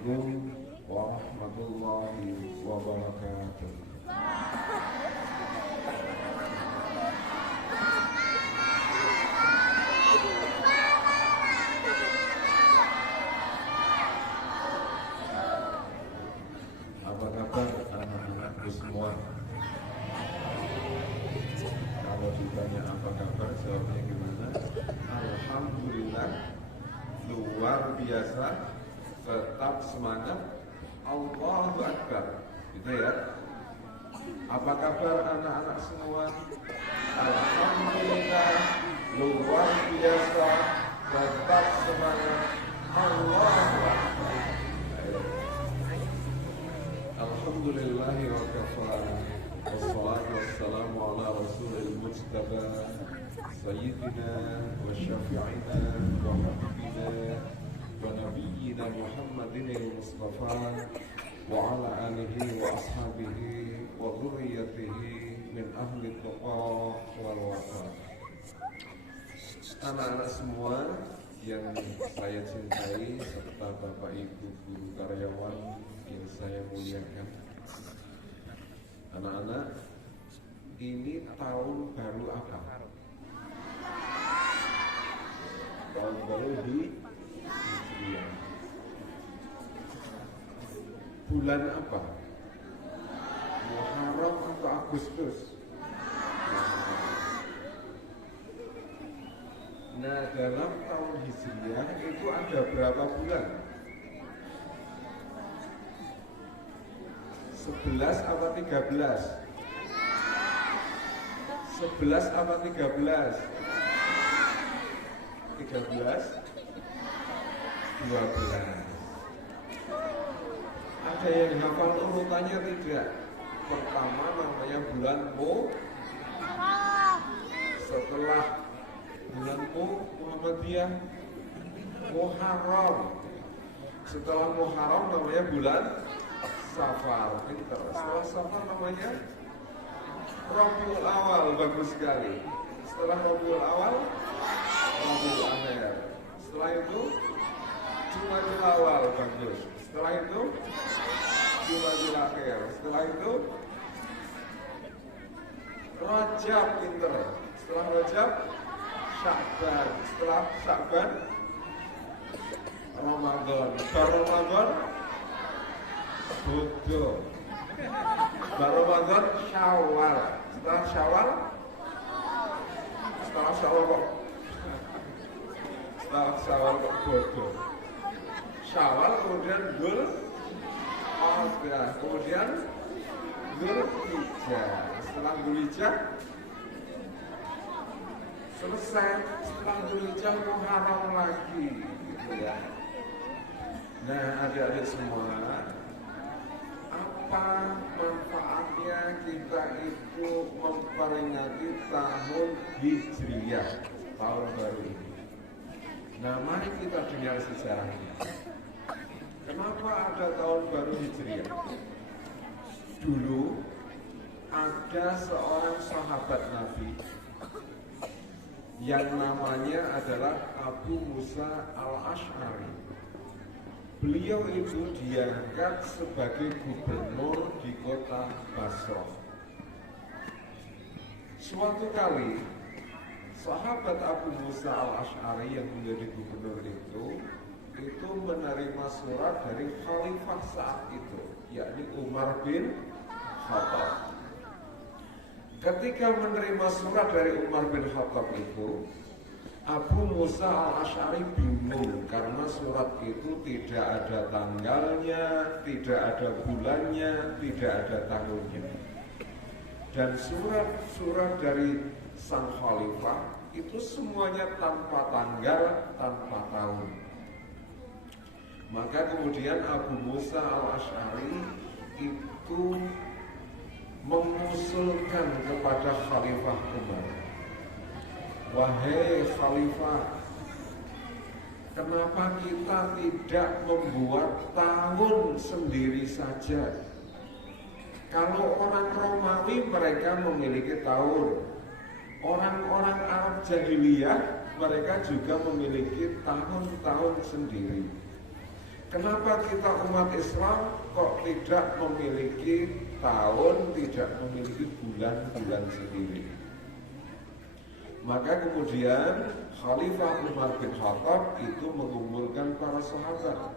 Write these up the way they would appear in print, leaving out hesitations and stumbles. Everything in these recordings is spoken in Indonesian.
Assalamualaikum warahmatullahi wabarakatuh. Apa kabar anak-anakku semua? Kalau ditanya apa kabar, jawabnya gimana? Alhamdulillah, luar biasa, tetap semangat, Allahu Akbar. Gitu ya. Apa kabar anak-anak semua? Alhamdulillah, luar biasa, tetap semangat, Allahu Akbar. Alhamdulillahi wa kafa, wassalatu wassalamu ala rasulil mujtaba, sayyidina wa syafi'ina wa habibina wa nabiyyina Muhammadin al-Mustafa wa ala alihi wa ashabihi wa dhurriyyatihi min ahli tuqa wal wafa. Anak-anak semua yang saya cintai serta Bapak Ibu guru karyawan yang saya muliakan, anak-anak, ini tahun baru apa? Tahun baru Hijriah. Bulan apa? Muharram atau Agustus? Nah, dalam tahun Hijriah itu ada berapa bulan? 11 apa 13? 11 apa 13? 13? 12. Ada yang hafal urutannya tidak? Pertama namanya bulan setelah bulan Muhammadiyah Muharram. Setelah Muharram namanya bulan Safar. Pintar. Setelah Safar namanya Rabiul Awal. Bagus sekali. Setelah Rabiul Awal Rabiul Akhir. Setelah itu Jumadil Awal. Bagus. Setelah itu Jumadil Akhir. Setelah itu Rajab. Pintar. Setelah Rajab Sya'ban. Setelah Sya'ban Ramadan. Baru Ramadan bodoh. Baru Ramadan Syawal. Setelah Syawal kok bodoh. Syawal, kemudian Dzulhijjah, kemudian Dzulhijjah. Setelah Dzulhijjah selesai. Setelah Dzulhijjah Muharram lagi, gitu ya. Nah, adik-adik semua, apa manfaatnya kita itu memperingati tahun Hijriah, tahun baru ini? Nah, mari kita dengar sejarahnya. Kenapa ada tahun baru Hijriah? Dulu ada seorang sahabat Nabi yang namanya adalah Abu Musa al-Asy'ari. Beliau itu diangkat sebagai gubernur di kota Basrah. Suatu kali, sahabat Abu Musa al-Asy'ari yang menjadi gubernur itu menerima surat dari khalifah saat itu, yakni Umar bin Khattab. Ketika menerima surat dari Umar bin Khattab itu, Abu Musa al-Asy'ari bingung karena surat itu tidak ada tanggalnya, tidak ada bulannya, tidak ada tahunnya. Dan surat-surat dari sang khalifah itu semuanya tanpa tanggal, tanpa tahun. Maka kemudian Abu Musa al-Asy'ari itu mengusulkan kepada Khalifah Umar, wahai Khalifah, kenapa kita tidak membuat tahun sendiri saja? Kalau orang Romawi mereka memiliki tahun, orang-orang Arab Jahiliyah mereka juga memiliki tahun-tahun sendiri. Kenapa kita umat Islam kok tidak memiliki tahun, tidak memiliki bulan-bulan sendiri? Maka kemudian Khalifah Umar bin Khattab itu mengumpulkan para sahabat.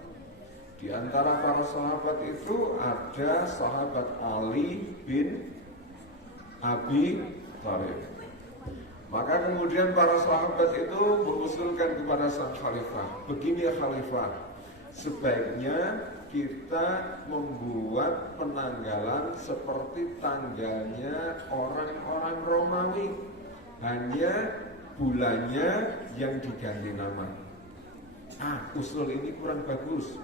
Di antara para sahabat itu ada sahabat Ali bin Abi Thalib. Maka kemudian para sahabat itu mengusulkan kepada sang khalifah, begini ya khalifah, sebaiknya kita membuat penanggalan seperti tanggalnya orang-orang Romawi, hanya bulannya yang diganti nama. Usul ini kurang bagus.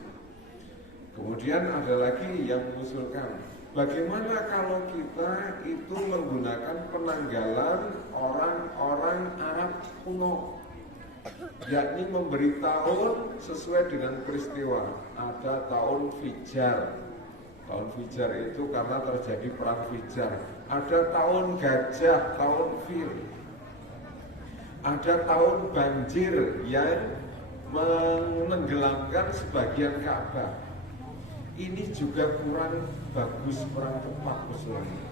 Kemudian ada lagi yang mengusulkan, bagaimana kalau kita itu menggunakan penanggalan orang-orang Arab kuno, yakni memberi tahun sesuai dengan peristiwa. Ada tahun Fijar. Tahun Fijar itu karena terjadi perang Fijar. Ada tahun Gajah, tahun Fil. Ada tahun banjir yang menenggelamkan sebagian Ka'bah. Ini juga kurang bagus, kurang tepat usulnya.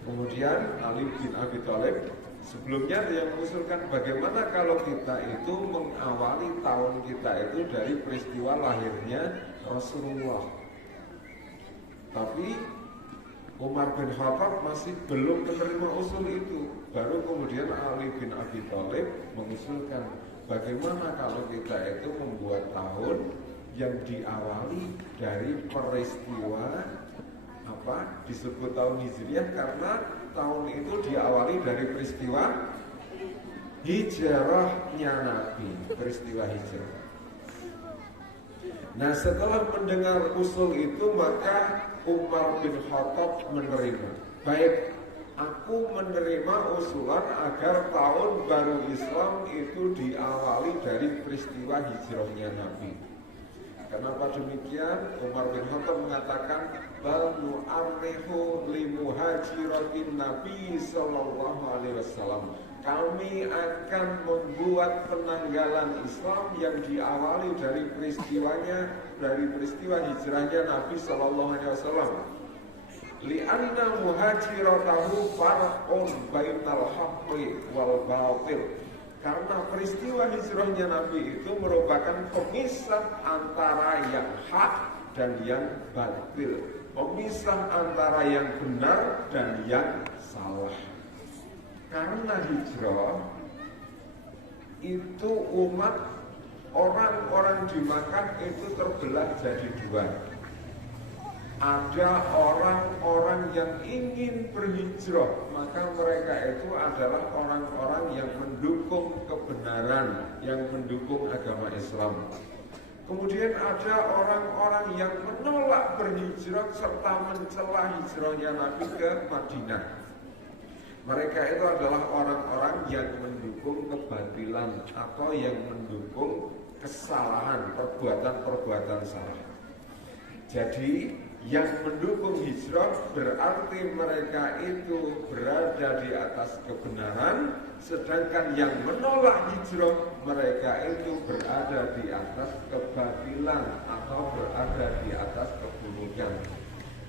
Kemudian Ali bin Abi Thalib sebelumnya dia mengusulkan, bagaimana kalau kita itu mengawali tahun kita itu dari peristiwa lahirnya Rasulullah. Tapi Umar bin Khattab masih belum menerima usul itu. Baru kemudian Ali bin Abi Thalib mengusulkan, bagaimana kalau kita itu membuat tahun yang diawali dari peristiwa disebut tahun Hijriah karena tahun itu diawali dari peristiwa hijrahnya Nabi, peristiwa hijrah. Nah, setelah mendengar usul itu maka Umar bin Khattab menerima. Baik, aku menerima usulan agar tahun baru Islam itu diawali dari peristiwa hijrahnya Nabi. Kenapa demikian? Umar bin Khattab mengatakan, bal nu'arrihu limuhajiratin Nabi sallallahu alaihi wasallam. Kami akan membuat penanggalan Islam yang diawali dari peristiwa hijrahnya Nabi sallallahu alaihi wasallam. Li'anna muhajiratahu farqun bainal haqqi wal batil. Karena peristiwa hijrahnya Nabi itu merupakan pemisah antara yang hak dan yang batil, pemisah antara yang benar dan yang salah. Karena hijrah itu umat orang-orang di Makkah itu terbelah jadi dua. Ada orang-orang yang ingin berhijrah, maka mereka itu adalah orang-orang yang mendukung kebenaran, yang mendukung agama Islam. Kemudian ada orang-orang yang menolak berhijrah serta mencela hijrahnya Nabi ke Madinah. Mereka itu adalah orang-orang yang mendukung kebatilan atau yang mendukung kesalahan, perbuatan-perbuatan salah. Jadi yang mendukung hijrah berarti mereka itu berada di atas kebenaran, sedangkan yang menolak hijrah mereka itu berada di atas kebatilan atau berada di atas keburukan.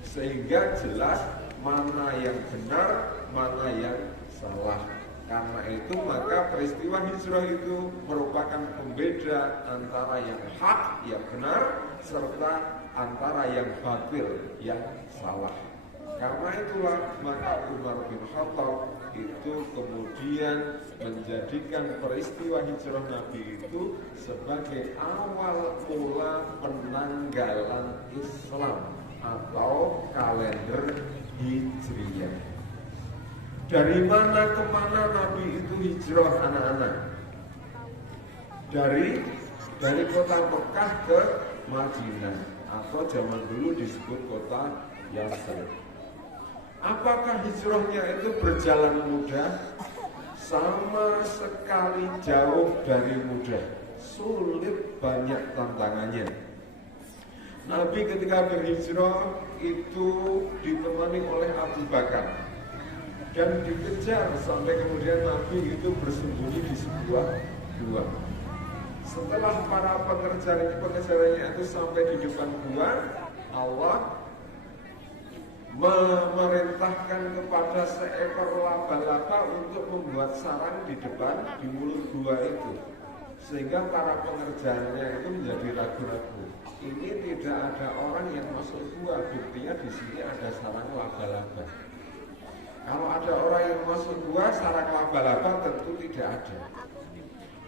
Sehingga jelas mana yang benar, mana yang salah. Karena itu maka peristiwa hijrah itu merupakan pembeda antara yang hak, yang benar, serta antara yang batil, yang salah. Karena itulah maka Umar bin Khattab itu kemudian menjadikan peristiwa hijrah Nabi itu sebagai awal mula penanggalan Islam atau kalender Hijriyah. Dari mana ke mana Nabi itu hijrah anak-anak? Dari kota Mekah ke Madinah, atau zaman dulu disebut kota Yasrib. Apakah hijrahnya itu berjalan mudah? Sama sekali jauh dari mudah. Sulit, banyak tantangannya. Nabi ketika berhijrah itu ditemani oleh Abu Bakar dan dikejar sampai kemudian Nabi itu bersembunyi di sebuah gua. Setelah para pengejarnya itu sampai di depan gua, Allah memerintahkan kepada seekor laba-laba untuk membuat sarang di depan di mulut gua itu, sehingga para pengerjanya itu menjadi ragu-ragu. Ini tidak ada orang yang masuk gua, buktinya di sini ada sarang laba-laba. Kalau ada orang yang masuk gua, sarang laba-laba tentu tidak ada.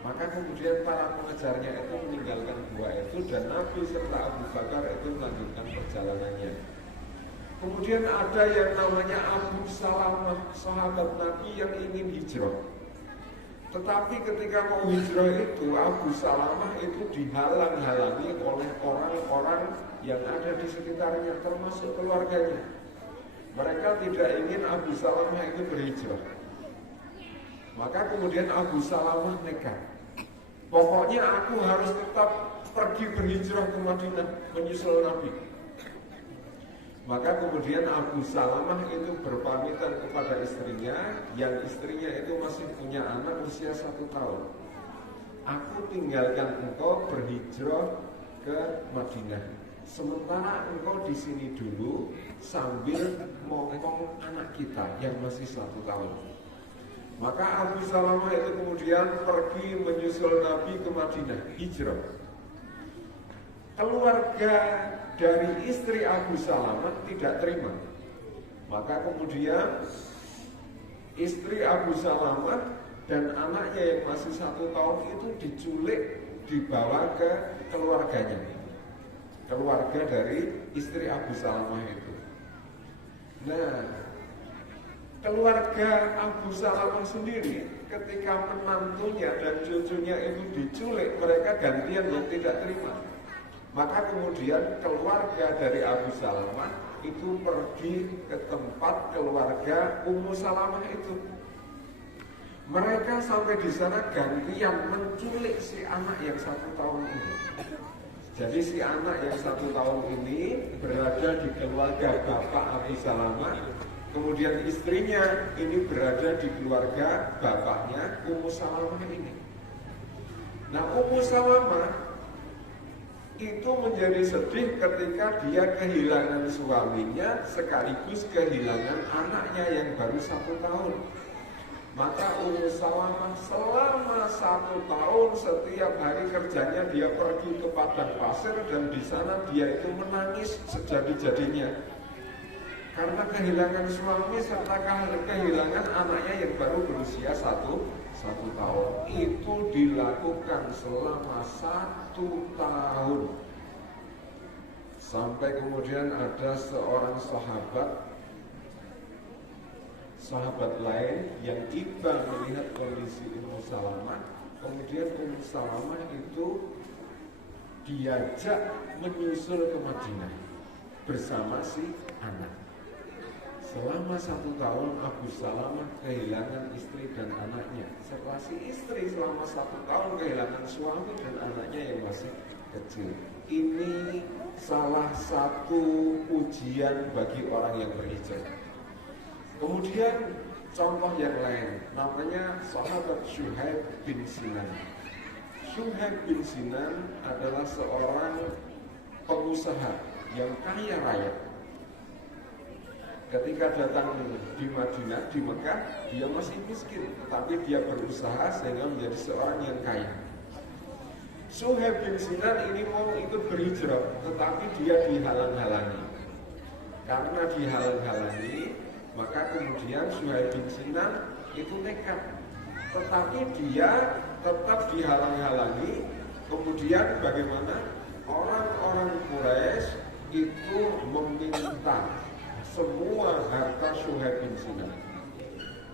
Maka kemudian para pengejarnya itu meninggalkan gua itu, dan Nabi serta Abu Bakar itu melanjutkan perjalanannya. Kemudian ada yang namanya Abu Salamah, sahabat Nabi yang ingin hijrah. Tetapi ketika mau hijrah itu, Abu Salamah itu dihalang-halangi oleh orang-orang yang ada di sekitarnya, termasuk keluarganya. Mereka tidak ingin Abu Salamah itu berhijrah. Maka kemudian Abu Salamah nekat. Pokoknya aku harus tetap pergi berhijrah ke Madinah menyusul Nabi. Maka kemudian Abu Salamah itu berpamitan kepada istrinya, yang istrinya itu masih punya anak usia 1 tahun. Aku tinggalkan engkau berhijrah ke Madinah, sementara engkau di sini dulu sambil mokong anak kita yang masih 1 tahun. Maka Abu Salamah itu kemudian pergi menyusul Nabi ke Madinah, hijrah. Keluarga dari istri Abu Salamah tidak terima. Maka kemudian istri Abu Salamah dan anaknya yang masih 1 tahun itu diculik, dibawa ke keluarganya, keluarga dari istri Abu Salamah itu. Nah, keluarga Abu Salamah sendiri ketika menantunya dan cucunya itu diculik, mereka gantian yang tidak terima. Maka kemudian keluarga dari Abu Salamah itu pergi ke tempat keluarga Ummu Salamah itu. Mereka sampai di sana gantian menculik si anak yang 1 tahun ini. Jadi si anak yang 1 tahun ini berada di keluarga bapak Abu Salamah, kemudian istrinya ini berada di keluarga bapaknya Ummu Salamah ini. Nah, Ummu Salamah itu menjadi sedih ketika dia kehilangan suaminya sekaligus kehilangan anaknya yang baru 1 tahun. Maka Ummu Salamah selama 1 tahun setiap hari kerjanya dia pergi ke padang pasir, dan di sana dia itu menangis sejadi-jadinya karena kehilangan suami serta kehilangan anaknya yang baru berusia 1 tahun. Itu dilakukan selama 1 tahun. Sampai kemudian ada seorang sahabat lain yang tiba melihat kondisi Ummu Salamah. Kemudian Ummu Salamah itu diajak menyusul ke Madinah bersama si anak. Selama 1 tahun Abu Salamah kehilangan istri dan anaknya. Setelah si istri selama 1 tahun kehilangan suami dan anaknya yang masih kecil. Ini salah satu ujian bagi orang yang berhijrah. Kemudian contoh yang lain, namanya sahabat Syuhaib bin Sinan. Syuhaib bin Sinan adalah seorang pengusaha yang kaya raya. Ketika datang di Madinah, di Mekah, dia masih miskin, tetapi dia berusaha sehingga menjadi seorang yang kaya. Syuhaib bin Sinan ini mau ikut berhijrah, tetapi dia dihalang-halangi. Karena dihalang-halangi, maka kemudian Syuhaib bin Sinan itu nekat. Tetapi dia tetap dihalang-halangi. Kemudian bagaimana? Orang-orang Quraisy itu meminta semua harta Syuhaib bin Sinan.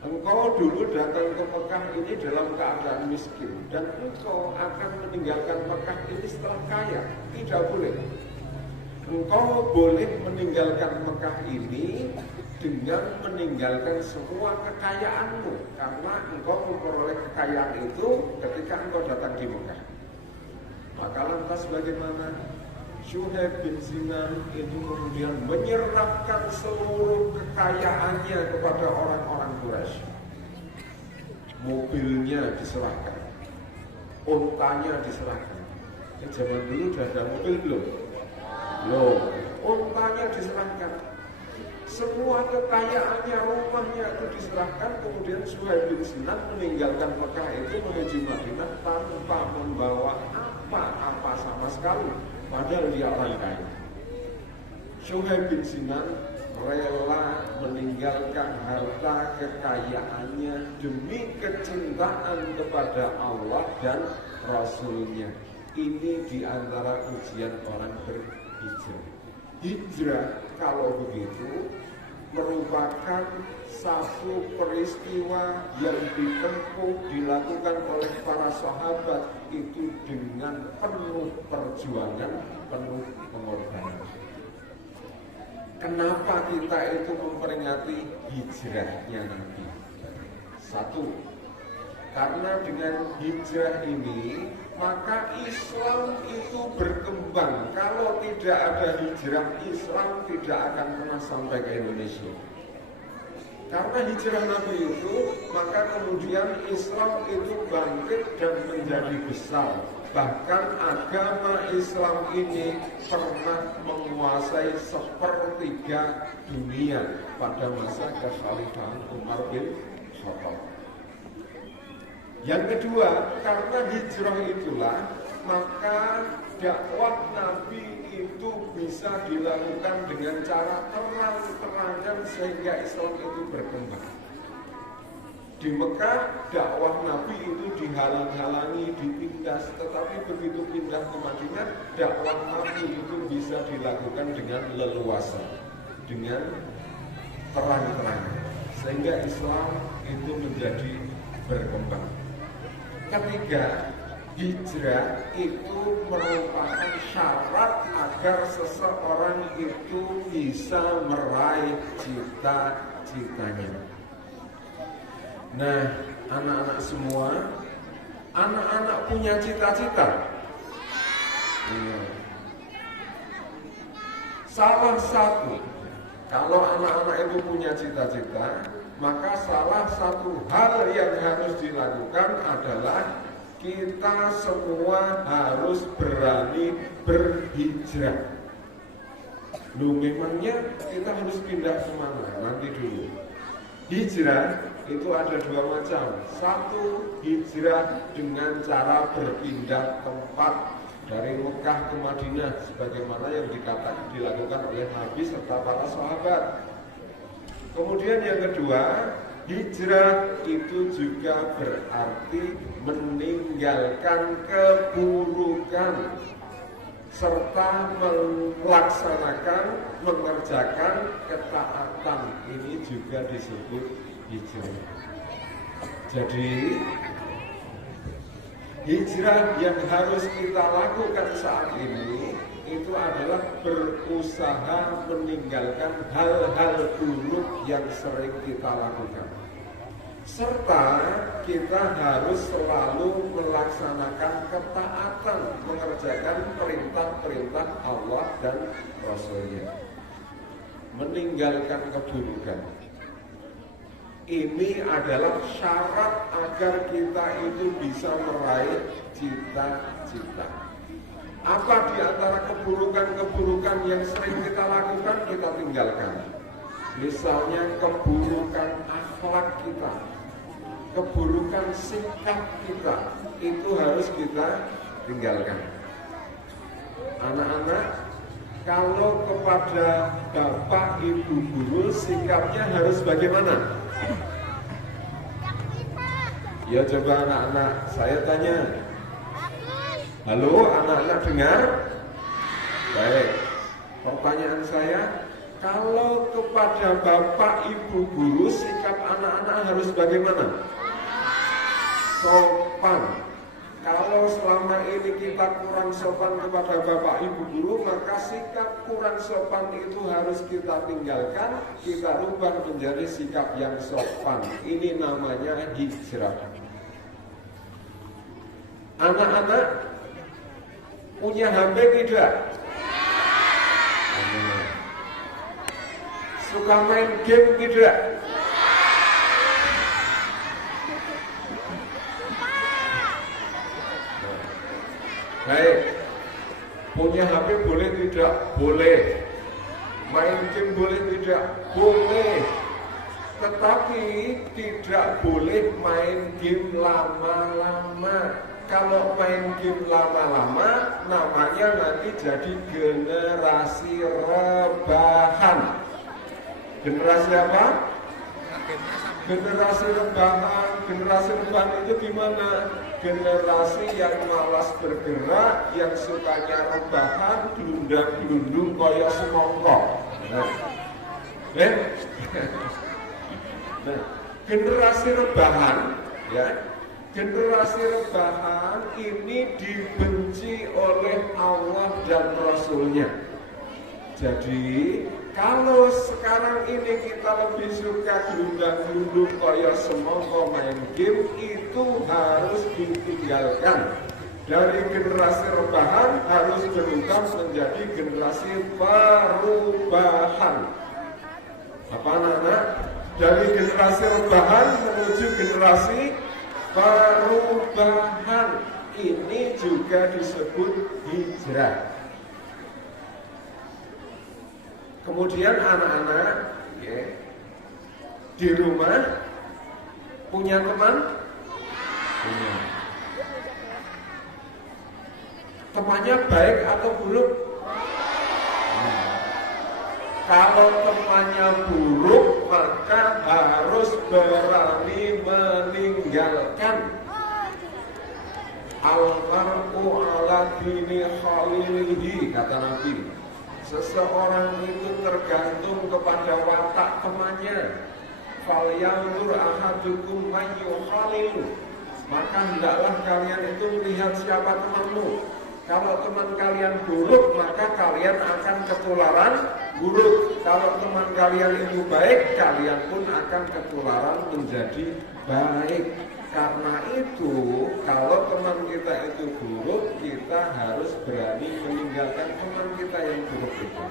Engkau dulu datang ke Mekah ini dalam keadaan miskin, dan engkau akan meninggalkan Mekah ini setelah kaya. Tidak boleh. Engkau boleh meninggalkan Mekah ini dengan meninggalkan semua kekayaanmu, karena engkau memperoleh kekayaan itu ketika engkau datang di Mekah. Maka lantas bagaimana? Syuhaib bin Sinan itu kemudian menyerahkan seluruh kekayaannya kepada orang-orang Quraisy. Mobilnya diserahkan, untanya diserahkan. Zaman dulu udah ada mobil belum? Belum. Untanya diserahkan. Semua kekayaannya, rumahnya itu diserahkan. Kemudian Suhaib bin Sinan meninggalkan Mekah itu menuju Madinah tanpa membawa apa-apa sama sekali. Padahal dia orang kaya. Suhaib bin Sinan rela meninggalkan harta kekayaannya demi kecintaan kepada Allah dan Rasulnya. Ini diantara ujian orang berhijrah. Hijrah kalau begitu merupakan satu peristiwa yang dilakukan oleh para sahabat itu dengan penuh perjuangan, penuh pengorbanan. Kenapa kita itu memperingati hijrahnya Nabi? Satu, karena dengan hijrah ini maka Islam itu berkembang. Kalau tidak ada hijrah, Islam tidak akan pernah sampai ke Indonesia. Karena hijrah Nabi itu, maka kemudian Islam itu bangkit dan menjadi besar. Bahkan agama Islam ini pernah menguasai 1/3 dunia pada masa kekhalifahan Umar bin Khattab. Yang kedua, karena hijrah itulah maka dakwah Nabi itu bisa dilakukan dengan cara terang-terangan sehingga Islam itu berkembang. Di Mekah dakwah Nabi itu dihalang-halangi, ditindas, tetapi begitu pindah ke Madinah, dakwah Nabi itu bisa dilakukan dengan leluasa, dengan terang-terangan, sehingga Islam itu menjadi berkembang. Ketiga, hijrah itu merupakan syarat agar seseorang itu bisa meraih cita-citanya. Nah, anak-anak semua, anak-anak punya cita-cita. Salah satu, kalau anak-anak itu punya cita-cita, maka salah satu hal yang harus dilakukan adalah kita semua harus berani berhijrah. Loh, memangnya kita harus pindah kemana? Nanti dulu. Hijrah itu ada dua macam. Satu, hijrah dengan cara berpindah tempat dari Mekah ke Madinah, sebagaimana yang dilakukan oleh Nabi serta para sahabat. Kemudian yang kedua, hijrah itu juga berarti meninggalkan keburukan serta mengerjakan ketaatan. Ini juga disebut hijrah. Jadi hijrah yang harus kita lakukan saat ini itu adalah berusaha meninggalkan hal-hal buruk yang sering kita lakukan, serta kita harus selalu melaksanakan ketaatan, mengerjakan perintah-perintah Allah dan Rasul-Nya, meninggalkan keburukan. Ini adalah syarat agar kita itu bisa meraih cita-cita. Apa di antara keburukan-keburukan yang sering kita lakukan, kita tinggalkan. Misalnya keburukan akhlak kita, keburukan sikap kita, itu harus kita tinggalkan. Anak-anak, kalau kepada bapak ibu guru sikapnya harus bagaimana? Ya coba anak-anak, saya tanya. Halo, anak-anak dengar? Baik. Pertanyaan saya, kalau kepada bapak ibu guru sikap anak-anak harus bagaimana? Sopan. Kalau selama ini kita kurang sopan kepada bapak ibu guru, maka sikap kurang sopan itu harus kita tinggalkan, kita rubah menjadi sikap yang sopan. Ini namanya hijrah. Anak-anak punya HP tidak? Suka main game tidak? Baik. Punya HP boleh tidak? Boleh. Main game boleh tidak? Boleh. Tetapi tidak boleh main game lama-lama. Kalau main game lama-lama, namanya nanti jadi generasi rebahan. Generasi apa? Generasi rebahan. Generasi rebahan itu gimana? Generasi yang malas bergerak, yang sukanya rebahan, gelundang-gelundung kaya semongko. Nah, generasi rebahan, ya, generasi rebahan ini dibenci oleh Allah dan Rasulnya. Jadi kalau sekarang ini kita lebih suka gelundang-gelundung kaya semongko main game, itu harus ditinggalkan. Dari generasi rebahan harus berubah menjadi generasi perubahan. Apa anak-anak? Dari generasi rebahan menuju generasi perubahan. Ini juga disebut hijrah. Kemudian anak-anak, ya, di rumah punya teman? Punya. Temannya baik atau buruk? Kalau temannya buruk, maka harus berani meninggalkan. Al-mar'u ala dini khalilihi, kata Nabi. Seseorang itu tergantung kepada watak temannya. Falyanzur ahadukum man yukhalilu. Maka hendaklah kalian itu melihat siapa temanmu. Kalau teman kalian buruk, maka kalian akan ketularan buruk. Kalau teman kalian itu baik, kalian pun akan ketularan menjadi baik. Karena itu, kalau teman kita itu buruk, kita harus berani meninggalkan teman kita yang buruk itu.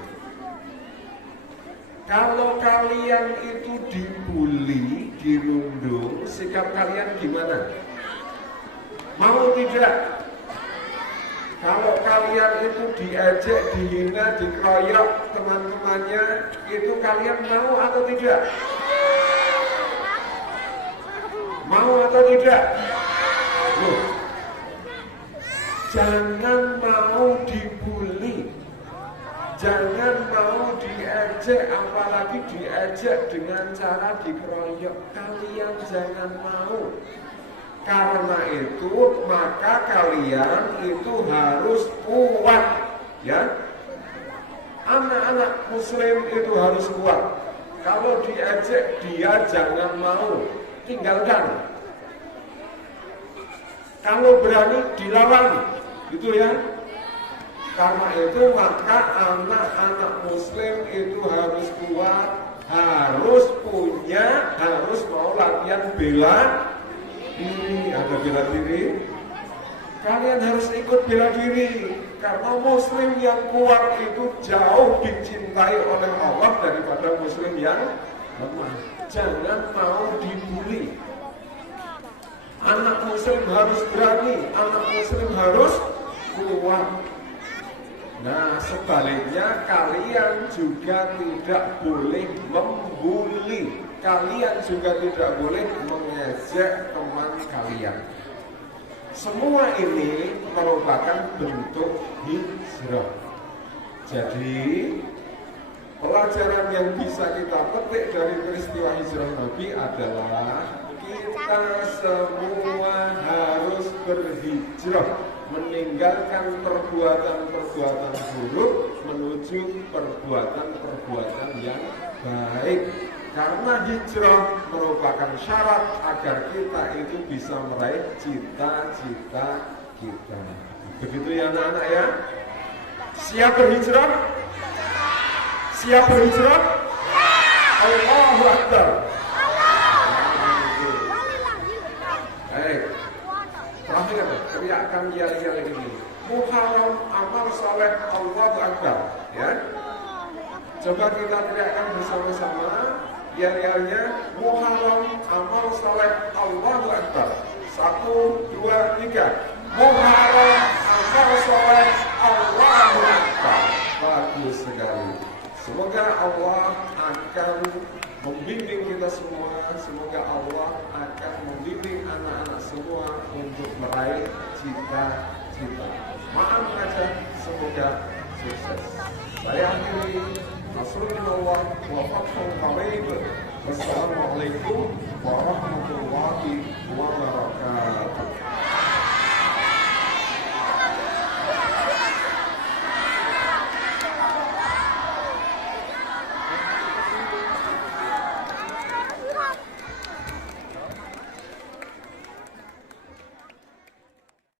Kalau kalian itu dibully, dirundung, sikap kalian gimana? Mau tidak? Kalau kalian itu diejek, dihina, dikeroyok teman-temannya, itu kalian mau atau tidak? Mau atau tidak? Loh, jangan mau dibully, jangan mau diejek, apalagi diejek dengan cara dikeroyok. Kalian jangan mau. Karena itu maka kalian itu harus kuat, ya. Anak-anak muslim itu harus kuat. Kalau diejek dia jangan mau, tinggalkan. Kalau berani dilawan, gitu ya. Karena itu maka anak-anak muslim itu harus kuat, harus punya, harus mau latihan bela diri. Ada bela diri, kalian harus ikut bela diri. Karena muslim yang kuat itu jauh dicintai oleh Allah daripada muslim yang lemah. Jangan mau dibully. Anak muslim harus berani, anak muslim harus kuat. Nah, sebaliknya kalian juga tidak boleh membuli. Kalian juga tidak boleh mengejek teman kalian. Semua ini merupakan bentuk hijrah. Jadi pelajaran yang bisa kita petik dari peristiwa hijrah Nabi adalah kita semua harus berhijrah, meninggalkan perbuatan-perbuatan buruk menuju perbuatan-perbuatan yang baik. Karena hijrah merupakan syarat agar kita itu bisa meraih cita-cita kita. Begitu ya anak-anak ya. Siap berhijrah? Siap berhijrah? Allahu Akbar. Baik. Terakhir, teriakan ya ini. Muharram amal soleh Allahu Akbar. Ya. Coba kita teriakan bersama-sama. Yel-yelnya Muharram amal soleh Allahu Akbar. 1, 2, 3. Muharram amal soleh, Allahu Akbar. Bagus sekali. Semoga Allah akan membimbing kita semua. Semoga Allah akan membimbing anak-anak semua untuk meraih cita-cita. Maaf aja, semoga sukses. Saya akhiri. Rasulullah wa fathul qarib. Wassalamualaikum warahmatullahi wabarakatuh.